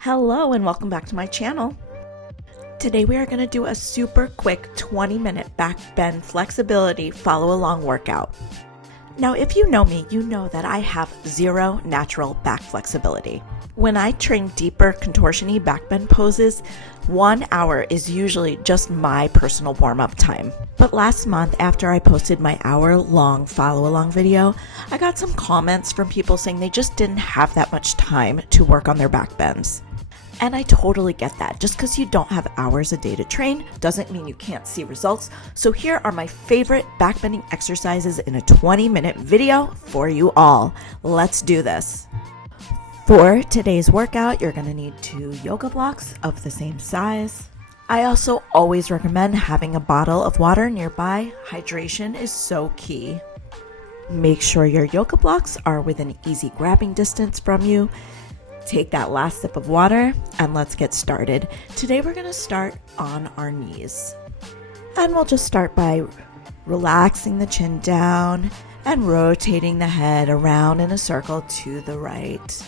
Hello and welcome back to my channel. Today we are going to do a super quick 20-minute back bend flexibility follow along workout. Now if you know me, you know that I have zero natural back flexibility. When I train deeper contortion-y back bend poses, 1 hour is usually just my personal warm-up time. But last month, after I posted my hour-long follow-along video, I got some comments from people saying they just didn't have that much time to work on their back bends. And I totally get that. Just because you don't have hours a day to train doesn't mean you can't see results. So here are my favorite backbending exercises in a 20-minute video for you all. Let's do this. For today's workout, you're going to need 2 yoga blocks of the same size. I also always recommend having a bottle of water nearby. Hydration is so key. Make sure your yoga blocks are within easy grabbing distance from you. Take that last sip of water and let's get started. Today we're going to start on our knees. And we'll just start by relaxing the chin down and rotating the head around in a circle to the right.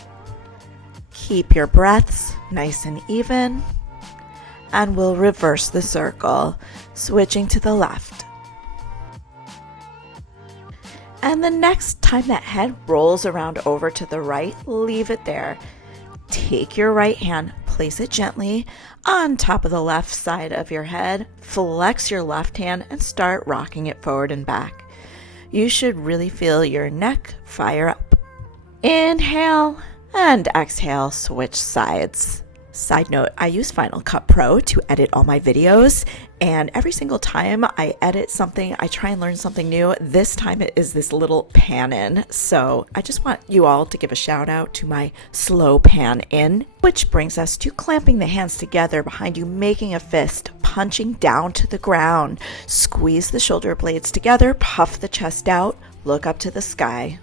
Keep your breaths nice and even. And we'll reverse the circle, switching to the left. And the next time that head rolls around over to the right, leave it there. Take your right hand, place it gently on top of the left side of your head, flex your left hand, and start rocking it forward and back. You should really feel your neck fire up. Inhale and exhale, switch sides. Side note, I use Final Cut Pro to edit all my videos, and every single time I edit something, I try and learn something new. This time it is this little pan in, so I just want you all to give a shout out to my slow pan in, which brings us to clamping the hands together behind you, making a fist, punching down to the ground. Squeeze the shoulder blades together, puff the chest out, look up to the sky.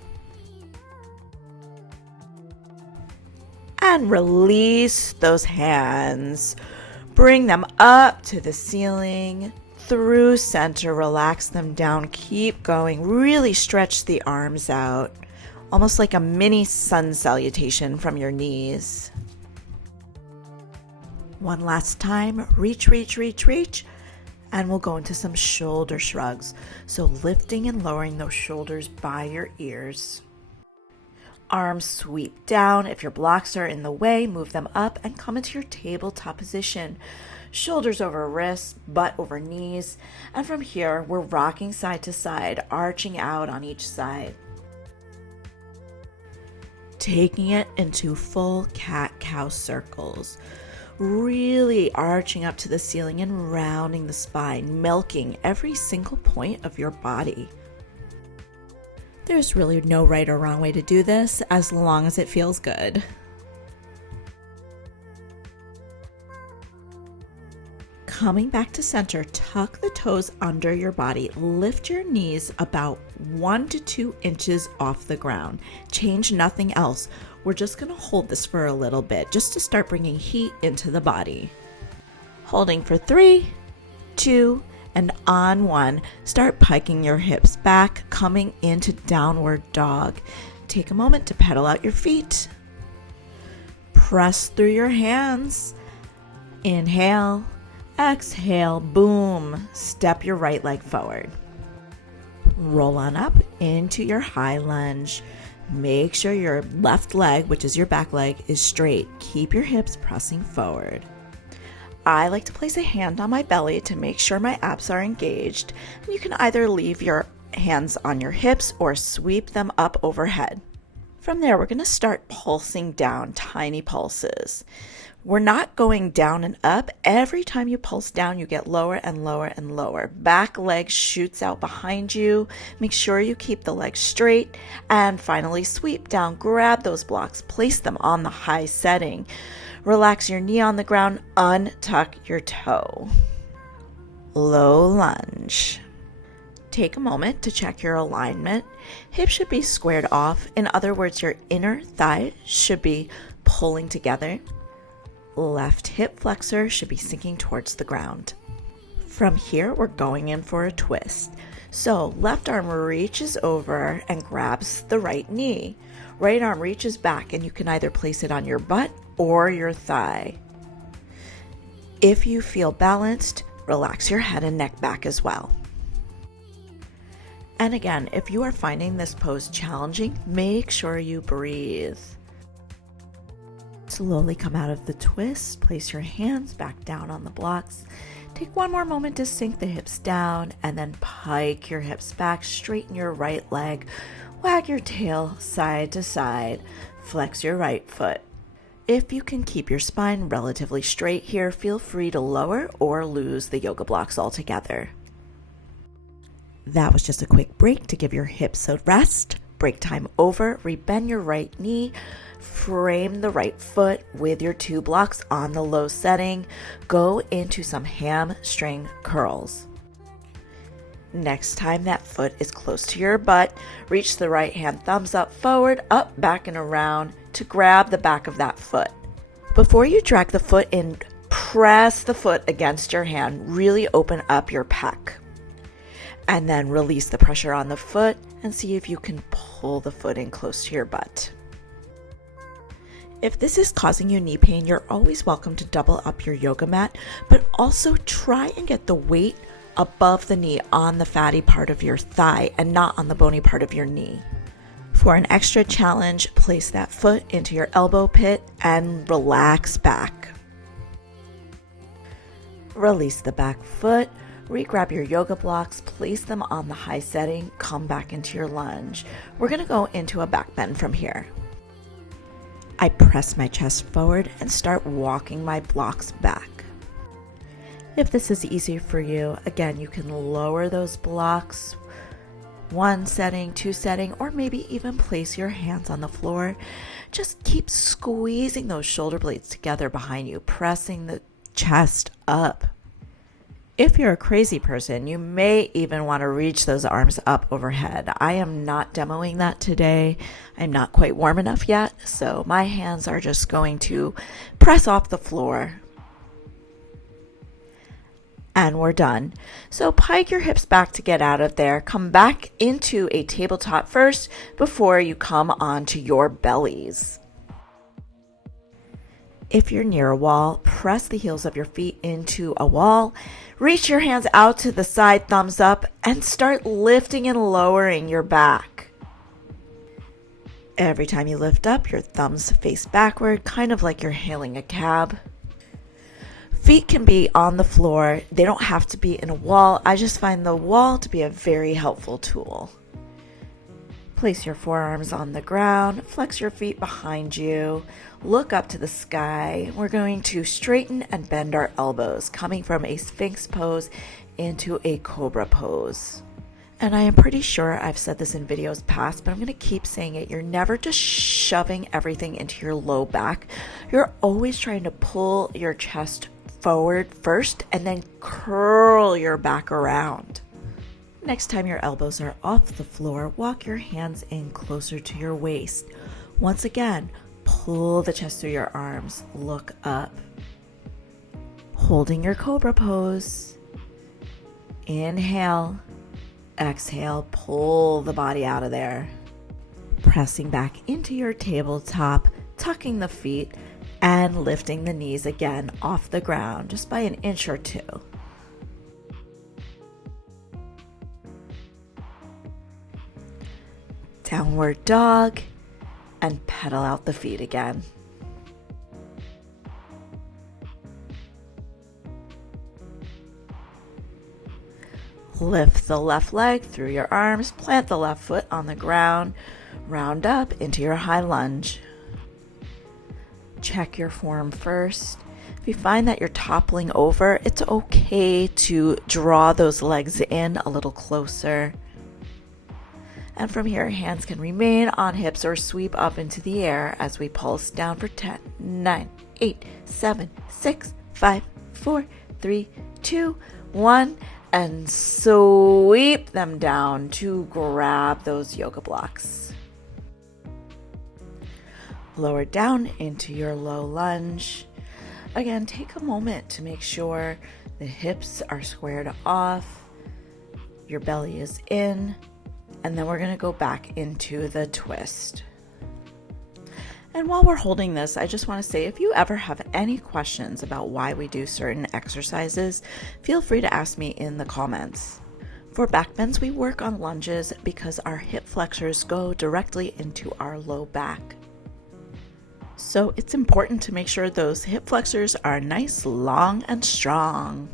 And release those hands. Bring them up to the ceiling, through center, relax them down, keep going. Really stretch the arms out, almost like a mini sun salutation from your knees. One last time, reach, reach, reach, reach. And we'll go into some shoulder shrugs. So lifting and lowering those shoulders by your ears. Arms sweep down. If your blocks are in the way, move them up and come into your tabletop position. Shoulders over wrists, butt over knees. And from here, we're rocking side to side, arching out on each side. Taking it into full cat-cow circles. Really arching up to the ceiling and rounding the spine, milking every single point of your body. There's really no right or wrong way to do this as long as it feels good. Coming back to center, tuck the toes under your body. Lift your knees about 1 to 2 inches off the ground. Change nothing else. We're just going to hold this for a little bit just to start bringing heat into the body. Holding for 3, 2, and on 1, start piking your hips back, coming into downward dog. Take a moment to pedal out your feet. Press through your hands. Inhale, exhale, boom. Step your right leg forward. Roll on up into your high lunge. Make sure your left leg, which is your back leg, is straight. Keep your hips pressing forward. I like to place a hand on my belly to make sure my abs are engaged. And you can either leave your hands on your hips or sweep them up overhead. From there, we're going to start pulsing down, tiny pulses. We're not going down and up. Every time you pulse down, you get lower and lower and lower. Back leg shoots out behind you. Make sure you keep the legs straight. And finally, sweep down, grab those blocks, place them on the high setting. Relax your knee on the ground, untuck your toe. Low lunge. Take a moment to check your alignment. Hips should be squared off. In other words, your inner thigh should be pulling together. Left hip flexor should be sinking towards the ground. From here, we're going in for a twist. So left arm reaches over and grabs the right knee. Right arm reaches back and you can either place it on your butt or your thigh. If you feel balanced, relax your head and neck back as well. And again, if you are finding this pose challenging, make sure you breathe. Slowly come out of the twist, place your hands back down on the blocks. Take one more moment to sink the hips down and then pike your hips back, straighten your right leg, wag your tail side to side, flex your right foot. If you can keep your spine relatively straight here, feel free to lower or lose the yoga blocks altogether. That was just a quick break to give your hips a rest. Break time over, rebend your right knee, frame the right foot with your 2 blocks on the low setting. Go into some hamstring curls. Next time that foot is close to your butt, reach the right hand thumbs up, forward, up, back, and around to grab the back of that foot. Before you drag the foot in, press the foot against your hand. Really open up your pec. And then release the pressure on the foot and see if you can pull the foot in close to your butt. If this is causing you knee pain, you're always welcome to double up your yoga mat, but also try and get the weight above the knee on the fatty part of your thigh and not on the bony part of your knee. For an extra challenge, place that foot into your elbow pit and relax back. Release the back foot. Re-grab your yoga blocks, place them on the high setting, come back into your lunge. We're going to go into a back bend from here. I press my chest forward and start walking my blocks back. If this is easy for you, again, you can lower those blocks, 1 setting, 2 setting, or maybe even place your hands on the floor. Just keep squeezing those shoulder blades together behind you, pressing the chest up. If you're a crazy person, you may even want to reach those arms up overhead. I am not demoing that today. I'm not quite warm enough yet, so my hands are just going to press off the floor. And we're done. So pike your hips back to get out of there. Come back into a tabletop first before you come onto your bellies. If you're near a wall, press the heels of your feet into a wall. Reach your hands out to the side, thumbs up, and start lifting and lowering your back. Every time you lift up, your thumbs face backward, kind of like you're hailing a cab. Feet can be on the floor. They don't have to be in a wall. I just find the wall to be a very helpful tool. Place your forearms on the ground, flex your feet behind you, look up to the sky. We're going to straighten and bend our elbows, coming from a Sphinx pose into a Cobra pose. And I am pretty sure I've said this in videos past, but I'm going to keep saying it. You're never just shoving everything into your low back. You're always trying to pull your chest forward first and then curl your back around. Next time your elbows are off the floor, walk your hands in closer to your waist. Once again, pull the chest through your arms, look up. Holding your Cobra pose. Inhale, exhale, pull the body out of there. Pressing back into your tabletop, tucking the feet, and lifting the knees again off the ground just by an inch or 2. Downward dog, and pedal out the feet again. Lift the left leg through your arms, plant the left foot on the ground, round up into your high lunge. Check your form first. If you find that you're toppling over, it's okay to draw those legs in a little closer. And from here, hands can remain on hips or sweep up into the air as we pulse down for 10, 9, 8, 7, 6, 5, 4, 3, 2, 1, and sweep them down to grab those yoga blocks. Lower down into your low lunge. Again, take a moment to make sure the hips are squared off, your belly is in, and then we're going to go back into the twist. And while we're holding this, I just want to say if you ever have any questions about why we do certain exercises, feel free to ask me in the comments. For backbends, we work on lunges because our hip flexors go directly into our low back. So it's important to make sure those hip flexors are nice, long, and strong.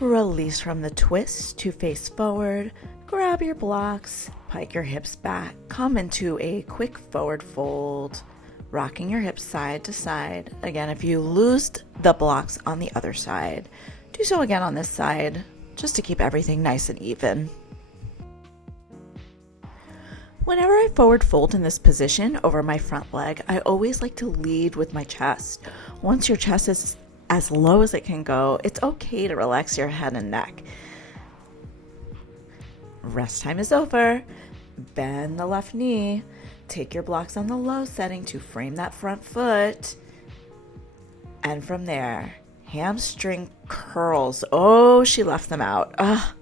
Release from the twist to face forward, grab your blocks, pike your hips back, come into a quick forward fold, rocking your hips side to side. Again, if you lose the blocks on the other side, do so again on this side, just to keep everything nice and even. Whenever I forward fold in this position over my front leg, I always like to lead with my chest. Once your chest is as low as it can go, it's okay to relax your head and neck. Rest time is over. Bend the left knee. Take your blocks on the low setting to frame that front foot. And from there, hamstring curls. Oh, she left them out. Ugh.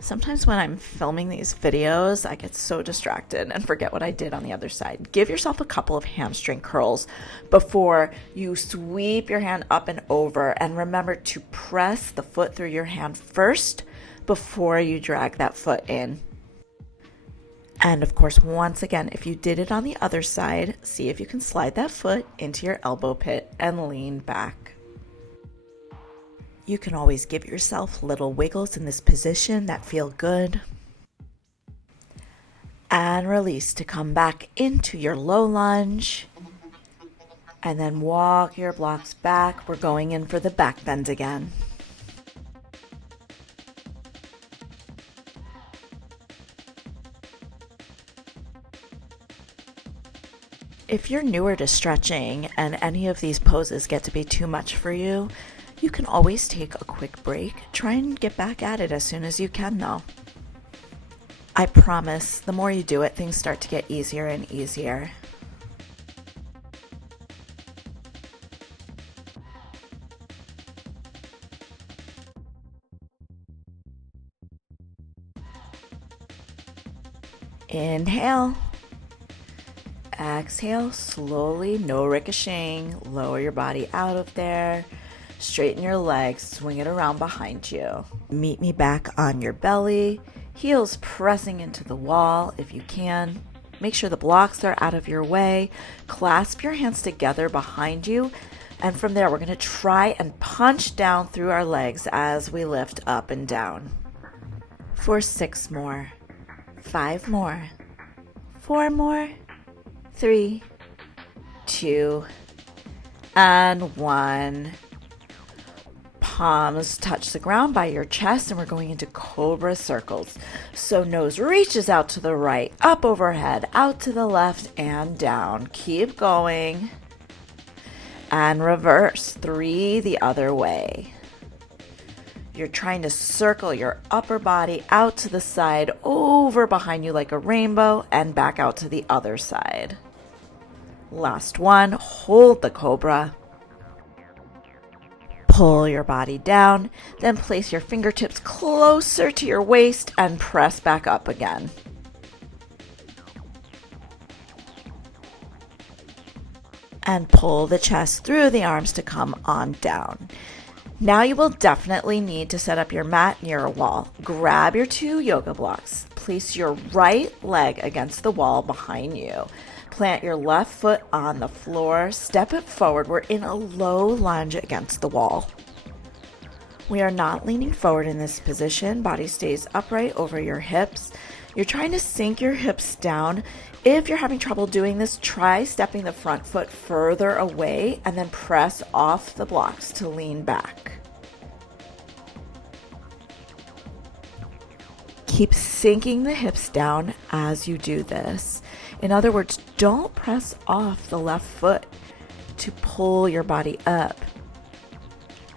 Sometimes when I'm filming these videos, I get so distracted and forget what I did on the other side. Give yourself a couple of hamstring curls before you sweep your hand up and over. And remember to press the foot through your hand first before you drag that foot in. And of course, once again, if you did it on the other side, see if you can slide that foot into your elbow pit and lean back. You can always give yourself little wiggles in this position that feel good. And release to come back into your low lunge. And then walk your blocks back. We're going in for the back bend again. If you're newer to stretching and any of these poses get to be too much for you, you can always take a quick break. Try and get back at it as soon as you can though. I promise, the more you do it, things start to get easier and easier. Inhale. Exhale, slowly, no ricocheting. Lower your body out of there. Straighten your legs, swing it around behind you. Meet me back on your belly, heels pressing into the wall if you can. Make sure the blocks are out of your way. Clasp your hands together behind you. And from there, we're going to try and punch down through our legs as we lift up and down. For 6 more, 5 more, 4 more, 3, 2, and 1. Palms touch the ground by your chest, and we're going into cobra circles. So nose reaches out to the right, up overhead, out to the left, and down. Keep going. And reverse. 3 the other way. You're trying to circle your upper body out to the side, over behind you like a rainbow, and back out to the other side. Last one. Hold the cobra. Pull your body down, then place your fingertips closer to your waist and press back up again. And pull the chest through the arms to come on down. Now you will definitely need to set up your mat near a wall. Grab your 2 yoga blocks. Place your right leg against the wall behind you. Plant your left foot on the floor, step it forward. We're in a low lunge against the wall. We are not leaning forward in this position. Body stays upright over your hips. You're trying to sink your hips down. If you're having trouble doing this, try stepping the front foot further away and then press off the blocks to lean back. Keep sinking the hips down as you do this. In other words, don't press off the left foot to pull your body up.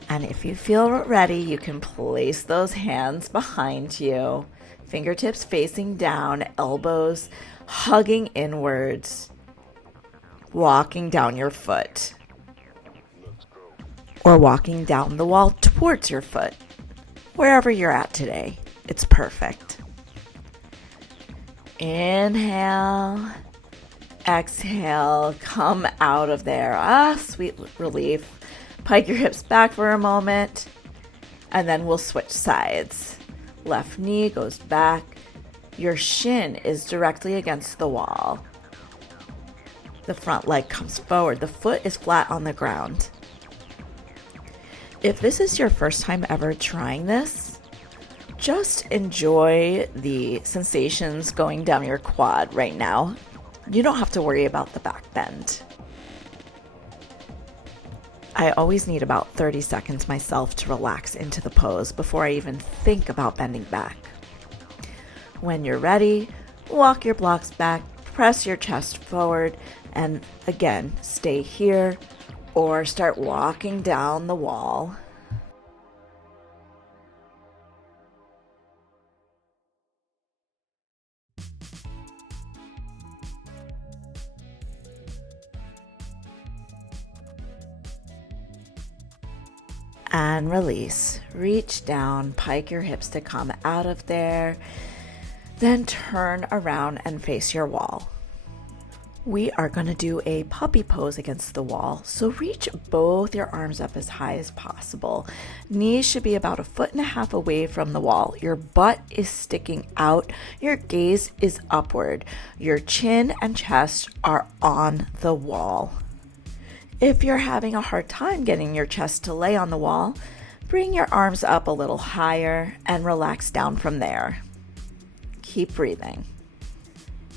And if you feel ready, you can place those hands behind you, fingertips facing down, elbows hugging inwards, walking down your foot, or walking down the wall towards your foot. Wherever you're at today, it's perfect. Inhale. Exhale, come out of there. Ah, sweet relief. Pike your hips back for a moment, and then we'll switch sides. Left knee goes back. Your shin is directly against the wall. The front leg comes forward. The foot is flat on the ground. If this is your first time ever trying this, just enjoy the sensations going down your quad right now. You don't have to worry about the back bend. I always need about 30 seconds myself to relax into the pose before I even think about bending back. When you're ready, walk your blocks back, press your chest forward, and again, stay here or start walking down the wall. And release. Reach down, pike your hips to come out of there. Then turn around and face your wall. We are going to do a puppy pose against the wall. So reach both your arms up as high as possible. Knees should be about 1.5 feet away from the wall. Your butt is sticking out. Your gaze is upward. Your chin and chest are on the wall. If you're having a hard time getting your chest to lay on the wall, bring your arms up a little higher and relax down from there. Keep breathing.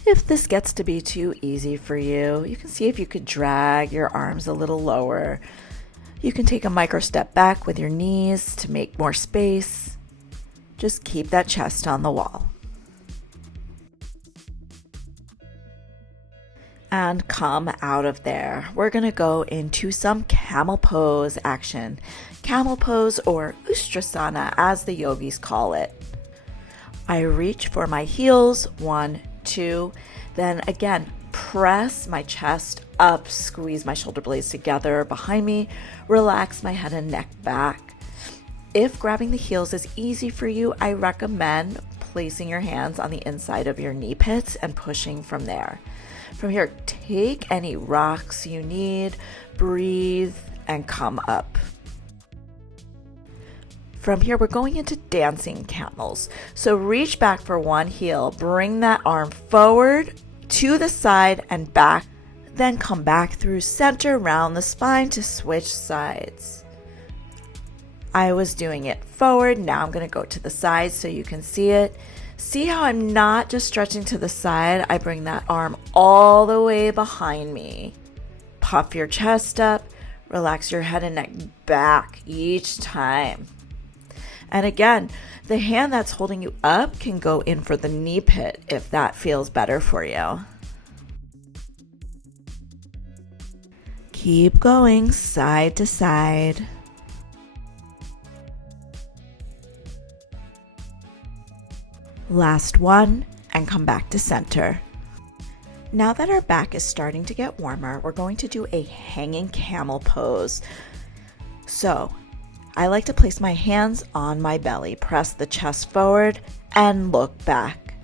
If this gets to be too easy for you, you can see if you could drag your arms a little lower. You can take a micro step back with your knees to make more space. Just keep that chest on the wall. And come out of there. We're going to go into some camel pose action. Camel pose, or Ustrasana as the yogis call it. I reach for my heels, 1, 2, then again, press my chest up, squeeze my shoulder blades together behind me, relax my head and neck back. If grabbing the heels is easy for you, I recommend placing your hands on the inside of your knee pits and pushing from there. From here, take any rocks you need, breathe, and come up. From here, we're going into dancing camels. So reach back for one heel, bring that arm forward to the side and back, then come back through center, round the spine to switch sides. I was doing it forward, now I'm going to go to the side so you can see it. See how I'm not just stretching to the side, I bring that arm all the way behind me. Puff your chest up, relax your head and neck back each time. And again, the hand that's holding you up can go in for the knee pit if that feels better for you. Keep going side to side. Last one, and come back to center. Now that our back is starting to get warmer, we're going to do a hanging camel pose. So, I like to place my hands on my belly, press the chest forward, and look back.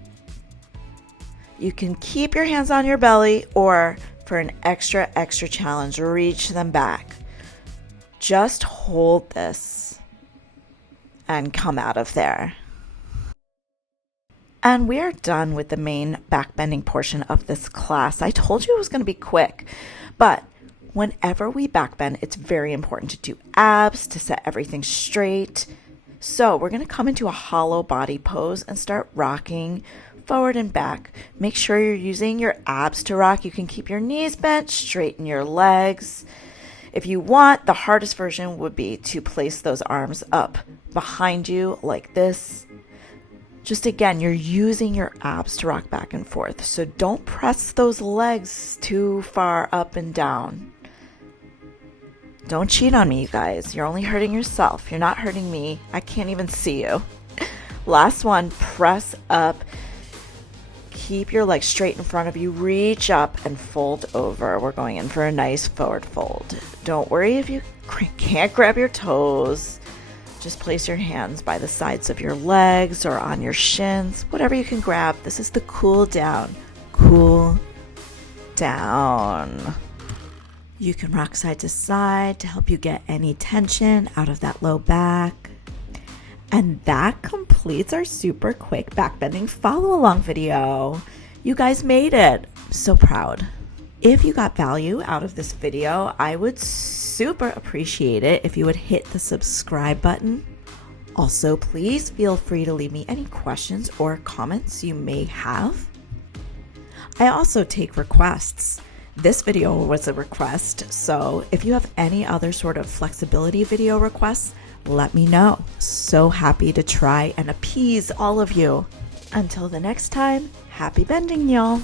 You can keep your hands on your belly, or for an extra challenge, reach them back. Just hold this and come out of there. And we are done with the main backbending portion of this class. I told you it was going to be quick, but whenever we backbend, it's very important to do abs to set everything straight. So we're going to come into a hollow body pose and start rocking forward and back. Make sure you're using your abs to rock. You can keep your knees bent, straighten your legs. If you want, the hardest version would be to place those arms up behind you like this. Just again, you're using your abs to rock back and forth. So don't press those legs too far up and down. Don't cheat on me, you guys. You're only hurting yourself. You're not hurting me. I can't even see you. Last one, press up. Keep your legs straight in front of you. Reach up and fold over. We're going in for a nice forward fold. Don't worry if you can't grab your toes. Just place your hands by the sides of your legs or on your shins, whatever you can grab. This is the cool down. Cool down. You can rock side to side to help you get any tension out of that low back. And that completes our super quick backbending follow along video. You guys made it. I'm so proud. If you got value out of this video, I would super appreciate it if you would hit the subscribe button. Also, please feel free to leave me any questions or comments you may have. I also take requests. This video was a request, so if you have any other sort of flexibility video requests, let me know. So happy to try and appease all of you. Until the next time, happy bending, y'all.